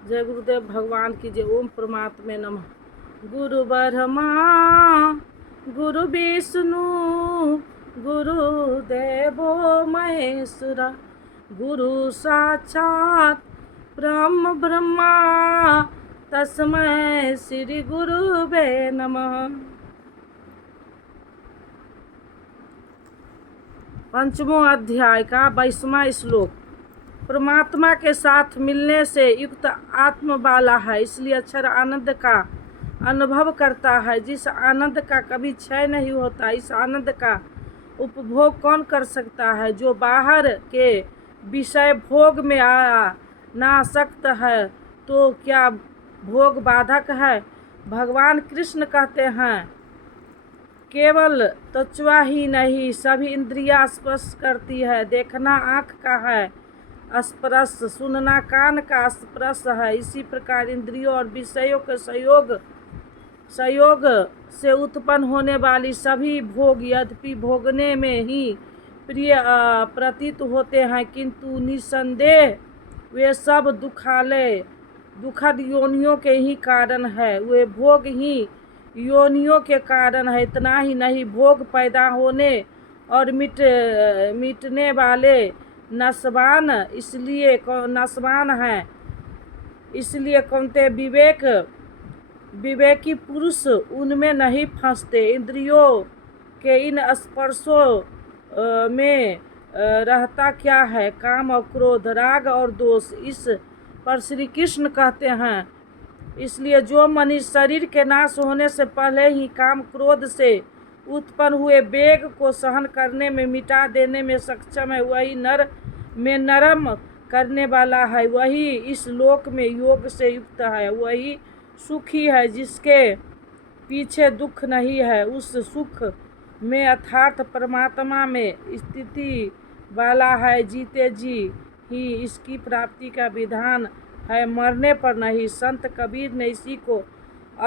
जय गुरुदेव भगवान की जय। ओम परमात्मे नमः। गुरु ब्रह्मा गुरु विष्णु गुरुदेवो महेश्वरा, गुरु साक्षात ब्रह्म ब्रह्मा तस्मै श्री गुरुवे नमः। पंचमों अध्याय का 22वां श्लोक। परमात्मा के साथ मिलने से युक्त आत्म वाला है, इसलिए अक्षर आनंद का अनुभव करता है, जिस आनंद का कभी क्षय नहीं होता। इस आनंद का उपभोग कौन कर सकता है? जो बाहर के विषय भोग में आसक्त है, तो क्या भोग बाधक है? भगवान कृष्ण कहते हैं, केवल त्वचा ही नहीं, सभी इंद्रियां स्पर्श करती है। देखना आँख का है स्पर्श, सुनना कान का स्पर्श है। इसी प्रकार इंद्रियों और विषयों के संयोग से उत्पन्न होने वाली सभी भोग यद्यपि भोगने में ही प्रिय प्रतीत होते हैं, किंतु निसंदेह वे सब दुखद योनियों के ही कारण है। वे भोग ही योनियों के कारण है। इतना ही नहीं, भोग पैदा होने और मिटने वाले नस्वान है। इसलिए कौनते विवेकी पुरुष उनमें नहीं फंसते। इंद्रियों के इन स्पर्शों में रहता क्या है? काम और क्रोध, राग और दोष। इस पर श्री कृष्ण कहते हैं, इसलिए जो मनुष्य शरीर के नाश होने से पहले ही काम क्रोध से उत्पन्न हुए वेग को सहन करने में, मिटा देने में सक्षम है, वही नर में नरम करने वाला है, वही इस लोक में योग से युक्त है, वही सुखी है जिसके पीछे दुख नहीं है। उस सुख में अर्थात परमात्मा में स्थिति वाला है। जीते जी ही इसकी प्राप्ति का विधान है, मरने पर नहीं। संत कबीर ने इसी को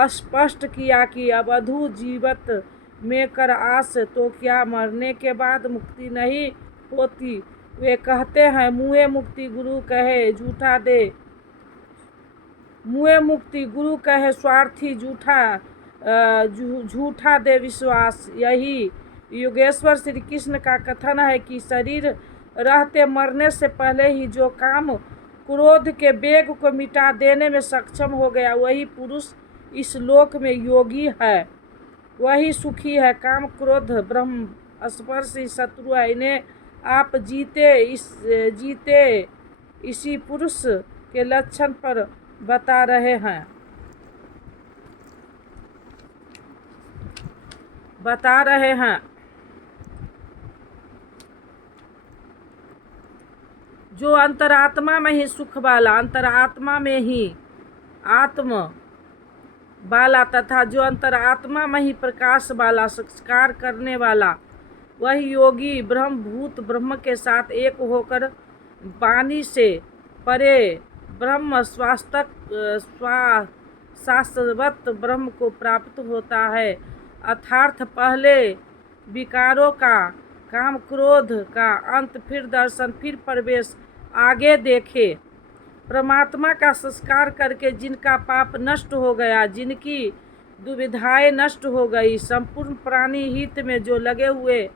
स्पष्ट किया कि अवधू जीवत में कर आस, तो क्या मरने के बाद मुक्ति नहीं होती? वे कहते हैं, मुए मुक्ति गुरु कहे झूठा दे, मुए मुक्ति गुरु कहे स्वार्थी, झूठा दे विश्वास। यही योगेश्वर श्री कृष्ण का कथन है कि शरीर रहते मरने से पहले ही जो काम क्रोध के वेग को मिटा देने में सक्षम हो गया, वही पुरुष इस लोक में योगी है, वही सुखी है। काम क्रोध ब्रह्म स्पर्शी शत्रु है, इन्हें आप जीते इसी पुरुष के लक्षण पर बता रहे हैं। जो अंतरात्मा में ही सुख वाला, अंतरात्मा में ही आत्म वाला तथा जो अंतरात्मा में ही प्रकाश वाला, संस्कार करने वाला, वही योगी ब्रह्मभूत ब्रह्म के साथ एक होकर वाणी से परे ब्रह्म शाश्वत ब्रह्म को प्राप्त होता है। अर्थात पहले विकारों का, काम क्रोध का अंत, फिर दर्शन, फिर प्रवेश, आगे देखे। परमात्मा का संस्कार करके जिनका पाप नष्ट हो गया, जिनकी दुविधाएं नष्ट हो गई, संपूर्ण प्राणी हित में जो लगे हुए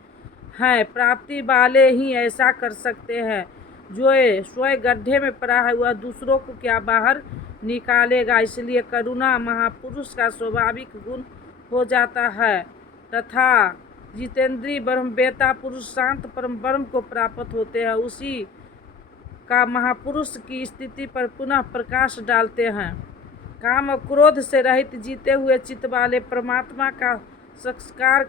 हैं, प्राप्ति वाले ही ऐसा कर सकते हैं। जो स्वयं गड्ढे में पड़ा है, वह दूसरों को क्या बाहर निकालेगा? इसलिए करुणा महापुरुष का स्वाभाविक गुण हो जाता है तथा जितेंद्रीय ब्रह्मवेत्ता पुरुष शांत परम ब्रह्म को प्राप्त होते हैं। उसी का महापुरुष की स्थिति पर पुनः प्रकाश डालते हैं। काम और क्रोध से रहित जीते हुए चित्त वाले परमात्मा का संस्कार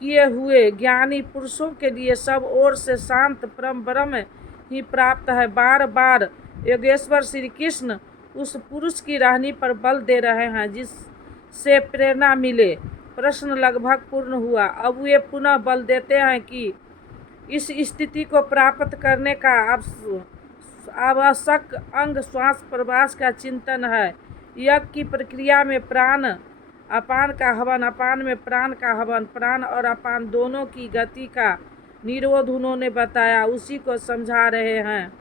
किए हुए ज्ञानी पुरुषों के लिए सब ओर से शांत परम ब्रह्म ही प्राप्त है। बार बार योगेश्वर श्री कृष्ण उस पुरुष की रहनी पर बल दे रहे हैं जिससे प्रेरणा मिले। प्रश्न लगभग पूर्ण हुआ। अब वे पुनः बल देते हैं कि इस स्थिति को प्राप्त करने का आवश्यक अंग श्वास प्रश्वास का चिंतन है। यज्ञ की प्रक्रिया में प्राण अपान का हवन, अपान में प्राण का हवन, प्राण और अपान दोनों की गति का निरोध उन्होंने बताया, उसी को समझा रहे हैं।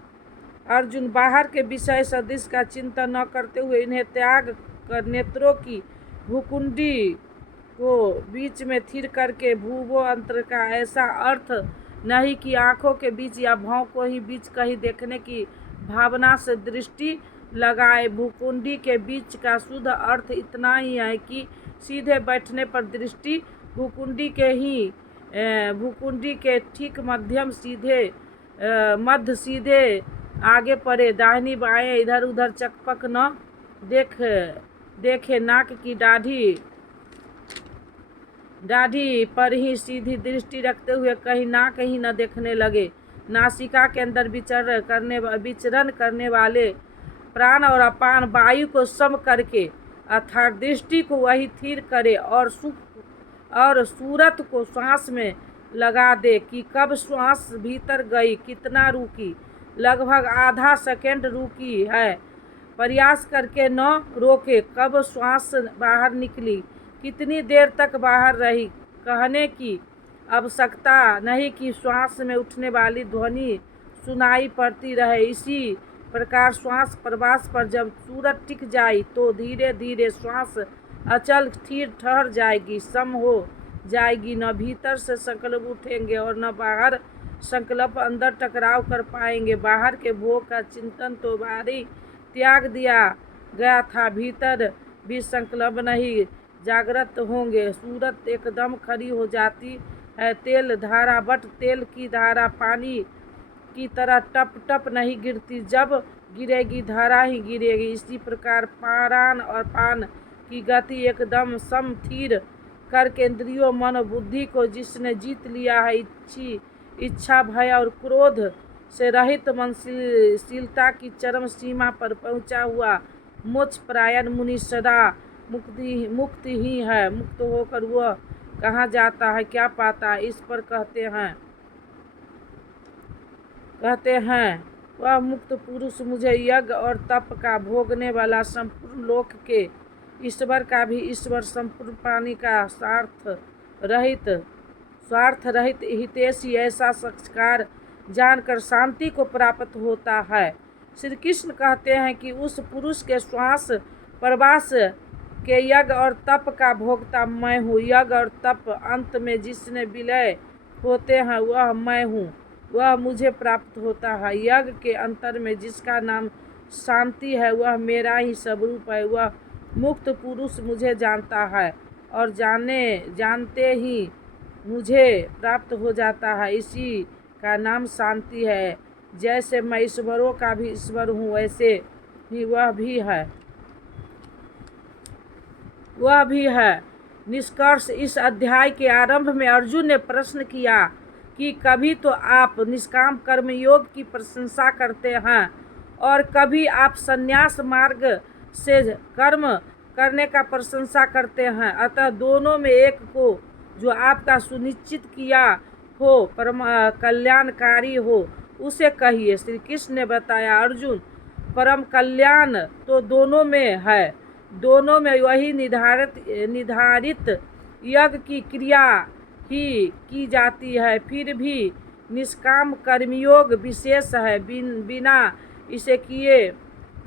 अर्जुन, बाहर के विषय सदृश का चिंतन न करते हुए इन्हें त्याग कर नेत्रों की भूकुंडी को बीच में थिर करके भूवो अंतर का ऐसा अर्थ नहीं कि आंखों के बीच या भाव को ही बीच कहीं देखने की भावना से दृष्टि लगाए। भूकुंडी के बीच का शुद्ध अर्थ इतना ही है कि सीधे बैठने पर दृष्टि भूकुंडी के ठीक मध्य सीधे आगे पड़े, दाहिनी बाएं इधर उधर चकपक न देखे, नाक की दाढ़ी पर ही सीधी दृष्टि रखते हुए कहीं ना कहीं न देखने लगे। नासिका के अंदर विचरण करने वाले प्राण और अपान वायु को सम करके अर्थात दृष्टि को वही थिर करे और सूरत को श्वास में लगा दे कि कब श्वास भीतर गई, कितना रुकी, लगभग आधा सेकंड रुकी है, प्रयास करके न रोके, कब श्वास बाहर निकली, कितनी देर तक बाहर रही। कहने की आवश्यकता नहीं कि श्वास में उठने वाली ध्वनि सुनाई पड़ती रहे। इसी प्रकार श्वास प्रवास पर जब सूरत टिक जाई तो धीरे धीरे श्वास अचल स्थिर ठहर जाएगी, सम हो जाएगी। न भीतर से संकल्प उठेंगे और न बाहर संकल्प अंदर टकराव कर पाएंगे। बाहर के भोग का चिंतन तो बाहरी त्याग दिया गया था, भीतर भी संकल्प नहीं जागृत होंगे। सूरत एकदम खड़ी हो जाती है, तेल धारा बट तेल की धारा पानी की तरह टप टप नहीं गिरती, जब गिरेगी धारा ही गिरेगी। इसी प्रकार प्राण और पान की गति एकदम समथिर करके इंद्रियों मन बुद्धि को जिसने जीत लिया है, इच्छा भय और क्रोध से रहित मनशीलता की चरम सीमा पर पहुंचा हुआ मोक्ष परायण मुनि सदा मुक्त ही है। मुक्त होकर वह कहाँ जाता है, क्या पाता है, इस पर कहते हैं वह मुक्त पुरुष मुझे यज्ञ और तप का भोगने वाला संपूर्ण लोक के ईश्वर का भी ईश्वर, संपूर्ण प्राणी का स्वार्थ रहित हितैषी ऐसा संस्कार जानकर शांति को प्राप्त होता है। श्री कृष्ण कहते हैं कि उस पुरुष के श्वास प्रवास के यज्ञ और तप का भोक्ता मैं हूँ। यज्ञ और तप अंत में जिसने विलय होते हैं वह मैं हूँ, वह मुझे प्राप्त होता है। यज्ञ के अंतर में जिसका नाम शांति है वह मेरा ही स्वरूप है। वह मुक्त पुरुष मुझे जानता है और जानते ही मुझे प्राप्त हो जाता है, इसी का नाम शांति है। जैसे मैं ईश्वरों का भी ईश्वर हूँ वैसे ही वह भी है। निष्कर्ष, इस अध्याय के आरंभ में अर्जुन ने प्रश्न किया कि कभी तो आप निष्काम कर्म योग की प्रशंसा करते हैं और कभी आप संन्यास मार्ग से कर्म करने का प्रशंसा करते हैं, अतः दोनों में एक को जो आपका सुनिश्चित किया हो परम कल्याणकारी हो उसे कहिए। श्री कृष्ण ने बताया, अर्जुन, परम कल्याण तो दोनों में है, दोनों में वही निर्धारित यज्ञ की क्रिया ही की जाती है। फिर भी निष्काम कर्मयोग विशेष है, बिना इसे किए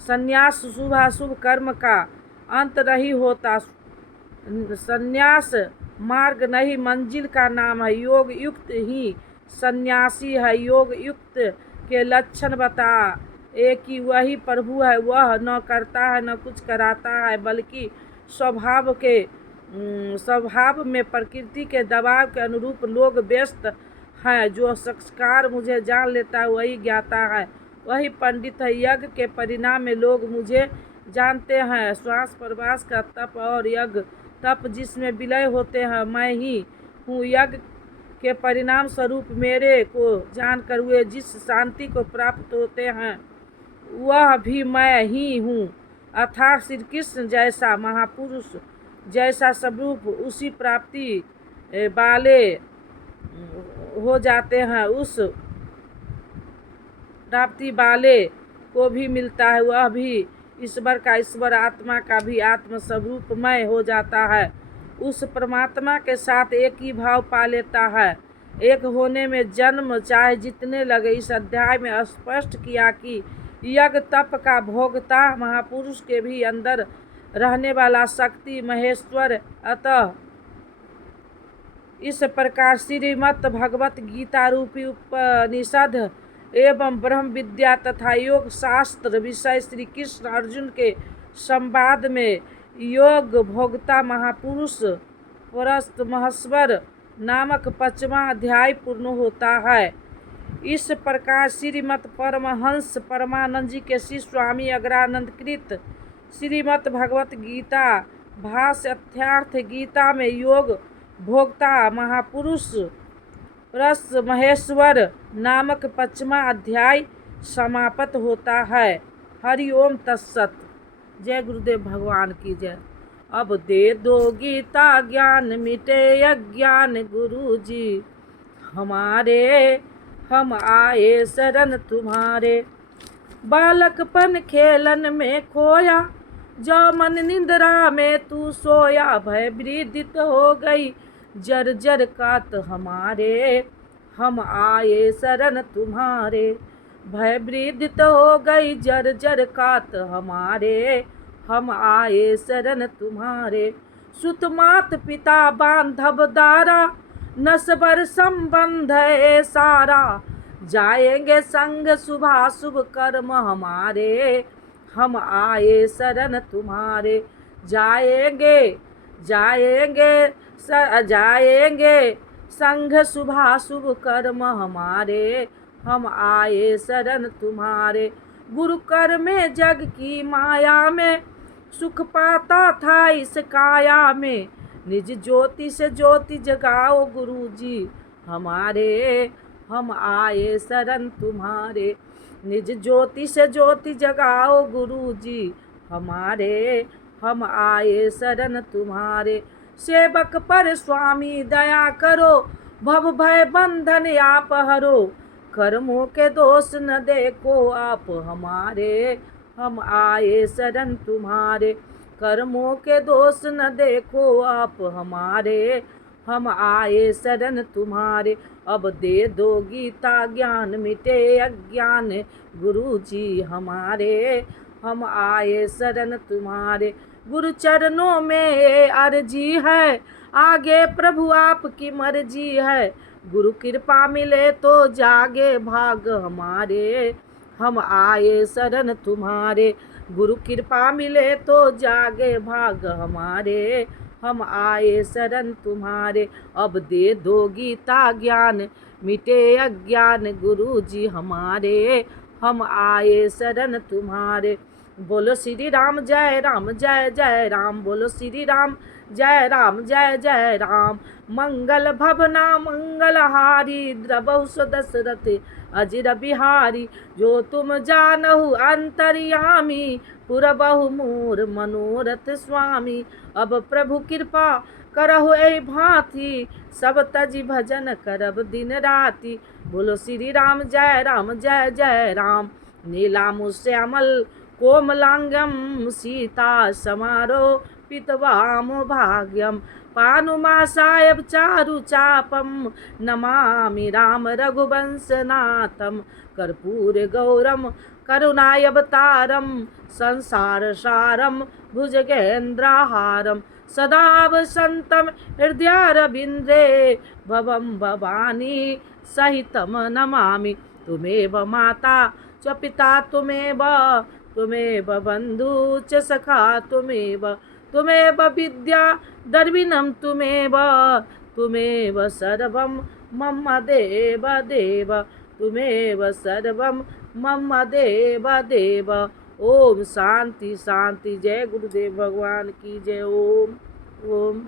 संन्यास शुभाशुभ कर्म का अंत नहीं होता। संन्यास मार्ग नहीं मंजिल का नाम है। योग युक्त ही सन्यासी है। योग युक्त के लक्षण बता एक ही वही प्रभु है, वह न करता है न कुछ कराता है, बल्कि स्वभाव में प्रकृति के दबाव के अनुरूप लोग व्यस्त हैं। जो संस्कार मुझे जान लेता है वही ज्ञाता है, वही पंडित है। यज्ञ के परिणाम में लोग मुझे जानते हैं। श्वास प्रवास का तप और यज्ञ तप जिसमें विलय होते हैं मैं ही हूँ। यज्ञ के परिणाम स्वरूप मेरे को जानकर वे जिस शांति को प्राप्त होते हैं वह भी मैं ही हूँ। अर्थात श्री कृष्ण जैसा महापुरुष जैसा स्वरूप उसी प्राप्ति वाले हो जाते हैं, उस प्राप्ति वाले को भी मिलता है, वह भी ईश्वर का ईश्वर आत्मा का भी आत्म स्वरूपमय हो जाता है, उस परमात्मा के साथ एक ही भाव पा लेता है। एक होने में जन्म चाहे जितने लगे। इस अध्याय में स्पष्ट किया कि यज्ञ तप का भोगता महापुरुष के भी अंदर रहने वाला शक्ति महेश्वर। अतः इस प्रकार श्रीमद् भगवत गीता रूपी उपनिषद एवं ब्रह्म विद्या तथा योग शास्त्र विषय श्री कृष्ण अर्जुन के संवाद में योग भोगता महापुरुष परस्त महेश्वर नामक 5वां अध्याय पूर्ण होता है। इस प्रकार श्रीमद् परमहंस परमानंद जी के श्री स्वामी अग्रानंद कृत श्रीमद् भगवत गीता भाष्य अर्थार्थ गीता में योग भोक्ता महापुरुष रस महेश्वर नामक 5वां अध्याय समाप्त होता है। हरि ओम तत्सत। जय गुरुदेव भगवान की जय। अब दे दो गीता ज्ञान मिटे अज्ञान गुरु जी हमारे, हम आए शरण तुम्हारे। बालकपन खेलन में खोया, जो मन निंद्रा में तू सोया। भय वृदित हो गई जर जर कात हमारे, हम आए शरण तुम्हारे। भय वृदित हो गई जर जर कात हमारे, हम आए शरण तुम्हारे। सुत मात पिता बांधव दारा, नस्बर संबंध है सारा। जाएंगे संग शुभा शुभ कर्म हमारे, हम आए शरण तुम्हारे। जाएंगे जाएंगे जाएंगे संग शुभा शुभ कर्म हमारे, हम आए शरण तुम्हारे। गुरु कर में जग की माया में, सुख पाता था इस काया में। निज ज्योति से ज्योति जगाओ गुरु जी हमारे, हम आए शरण तुम्हारे। निज ज्योति से ज्योति जगाओ गुरु जी हमारे, हम आए शरण तुम्हारे। सेवक पर स्वामी दया करो, भव भय बंधन आप हरो। कर्मों के दोष न देखो आप हमारे, हम आए शरण तुम्हारे। कर्मों के दोष न देखो आप हमारे, हम आए शरण तुम्हारे। अब दे दो गीता ज्ञान मिटे अज्ञान गुरु जी हमारे, हम आए शरण तुम्हारे। गुरु चरणों में अर्जी है, आगे प्रभु आपकी मर्जी है। गुरु कृपा मिले तो जागे भाग हमारे, हम आए शरण तुम्हारे। गुरु कृपा मिले तो जागे भाग हमारे, हम आए शरण तुम्हारे। अब दे दो गीता ज्ञान मिटे अज्ञान गुरु जी हमारे, हम आए शरण तुम्हारे। बोलो श्री राम जय राम जय जय राम। बोलो श्री राम जय राम जय जय राम। मंगल भवना मंगलहारी, द्रवहु दशरथ अजिर बिहारी। जो तुम जानहु अंतर्यामी, पुरबहु मोर मनोरथ स्वामी। अब प्रभु कृपा करहु ए भांति, सब तज भजन करब दिन राति। बोलो श्री राम जय जय राम। नीलामु श्यामल कोमलांगम, सीता समारो पितवाम भाग्यम। पानुमासाय चारु चापम, नमामि राम रघुवंशनाथम। कर्पूर गौरम करुणायवतारम, संसार सारम भुजगेन्द्रहारम। सदा वसंतम हृदयारविंदे, भवम भवानी सहितम नमामि। तुमेव माता च पिता तुमेव, तुमेव बंधु च सखा तुमेव। तुमेव विद्या द्रविणं तुमेव, तुमेव सर्वं मम देव देव। तुमेव सर्वं मम देव देव। ओम शांति शांति। जय गुरुदेव भगवान की जय। ओम ओम।